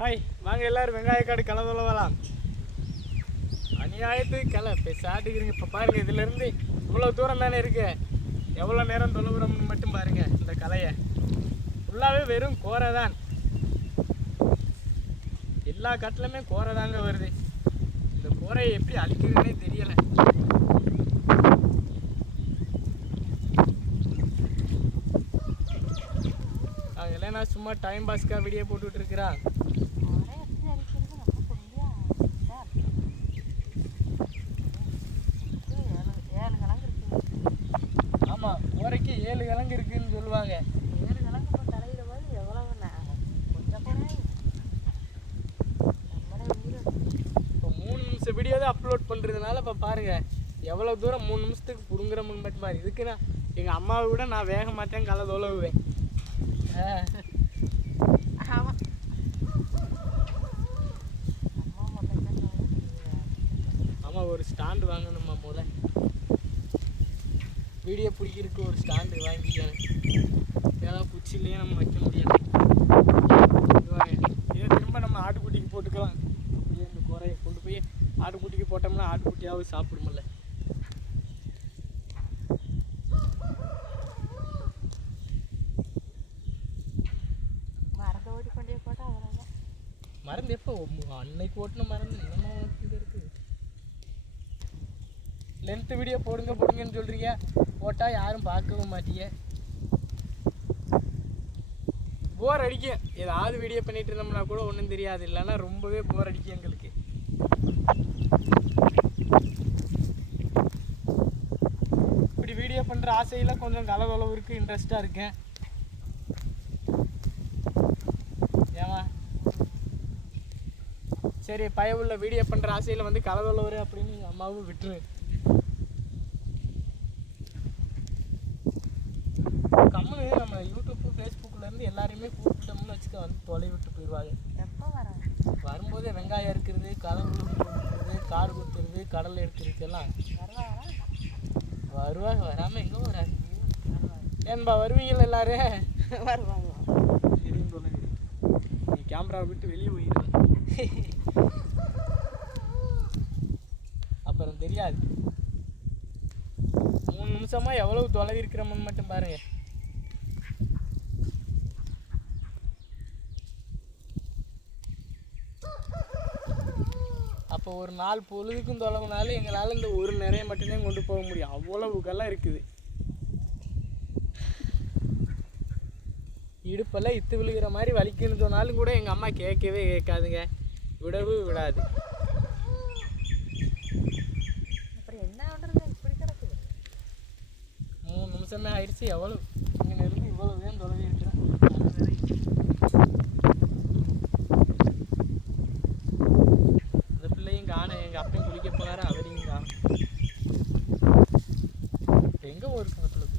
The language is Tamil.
ஹாய், வாங்க எல்லாரும் வெங்காயக்காடு களை தொலைவலாம். அநியாயத்துக்கு களை இப்போ சாட்டுக்கிறீங்க. இப்போ பாருங்கள், இதுலேருந்து இவ்வளோ தூரம் தானே இருக்கு. எவ்வளோ நேரம் தொலைவுறோம்னு மட்டும் பாருங்கள். இந்த களையை ஃபுல்லாகவே வெறும் கோரை தான். எல்லா கட்டிலுமே கோரை தாங்க வருது. இந்த கோரையை எப்படி அழிக்கிறதுனே தெரியலை. இல்லைன்னா சும்மா டைம் பாஸ்க்காக வீடியோ போட்டுட்டு இருக்கிறான். ஆமாம், கோரைக்கு 7 கிழங்கு இருக்குன்னு சொல்லுவாங்க. 7 கிழங்கு இப்போ தலையிட போது எவ்வளோ கொஞ்சம் கூட இப்போ 3 நிமிஷம் வீடியோ தான் அப்லோட் பண்ணுறதுனால இப்போ பாருங்கள் எவ்வளோ தூரம் 3 நிமிஷத்துக்கு பிடுங்குறமுன்னு மட்டும் பாரு. இதுக்கு நான் எங்கள் அம்மாவை விட நான் வேக மாட்டேன், களை தொலைவுவேன். ஆமாம், ஒரு ஸ்டாண்டு வாங்கணுமா போல. வீடியோ பிடிக்கிறதுக்கு ஒரு ஸ்டாண்டு வாங்கிக்கிறேன். ஏன்னா குச்சிலேயே நம்ம வைக்க முடியாது. இதை திரும்ப நம்ம ஆட்டுக்குட்டிக்கு போட்டுக்கலாம். அப்படியே இந்த குறையை கொண்டு போய் ஆட்டுக்குட்டிக்கு போட்டோம்னா ஆட்டுக்குட்டியாவது சாப்பிடுமில்ல. மருந்து எப்போ அன்னைக்கு ஓட்டின மருந்து என்னமோ இது இருக்குது. லென்த்து வீடியோ போடுங்கன்னு சொல்கிறீங்க, போட்டால் யாரும் பார்க்கவும் மாட்டீங்க. போர் அடிக்கும். ஏதாவது வீடியோ பண்ணிட்டு இருந்தோம்னா கூட ஒன்றும் தெரியாது. இல்லைன்னா ரொம்பவே போர் அடிக்கும் எங்களுக்கு. இப்படி வீடியோ பண்ணுற ஆசையில் கொஞ்சம் கலவளவுக்கு இன்ட்ரெஸ்டாக இருக்கேன். ஏமா சரி, பயவுள்ள வீடியோ பண்ணுற ஆசையில் வந்து கலவளவர் அப்படின்னு அம்மாவும் விட்டுரு. கம்மனு நம்ம யூடியூப்பு ஃபேஸ்புக்கிலேருந்து எல்லாரையுமே கூப்பிட்டோம்னு வச்சுக்க வந்து தொலை விட்டு போயிடுவாங்க. எப்போ வர வரும்போதே வெங்காயம் இருக்கிறது, கலவுளு கொடுக்குறது, காடு கொடுத்துருது, கடலை எடுத்துருக்கெல்லாம் வருவாங்க. வராமல் எங்கே வராது ஏன்பா? வருவீங்களா எல்லாரும்? வருவாங்க. சரின்னு சொல்லுங்க. நீ கேமராவை விட்டு வெளியே போயிடுவேன். அப்புறம் தெரியாது. 3 நிமிஷமா எவ்வளவு தொலைவி இருக்கிறோம்னு மட்டும் பாருங்க. அப்போ ஒரு 4 பொழுதுக்கும் தொலைவுனாலும் எங்களால் இந்த ஒரு நிறைய மட்டுமே கொண்டு போக முடியும். அவ்வளவுக்கெல்லாம் இருக்குது. இடுப்பெல்லாம் இத்து விழுகிற மாதிரி வலிக்குன்னு சொன்னாலும் கூட எங்கள் அம்மா கேட்கவே கேட்காதுங்க, விடவும் விடாது. அப்புறம் என்ன பண்ணுறது? இப்படி கிடக்குது. 3 நிமிஷமே ஆயிடுச்சு. எவ்வளோ இங்கே நெருங்கி இவ்வளோ தான் தொலைவி இருக்கிறேன். அந்த பிள்ளையும் காணும். எங்கள் அப்பையும் குளிக்க போனாரு, அவரையும் காணும். எங்கே ஒரு பக்கத்தில்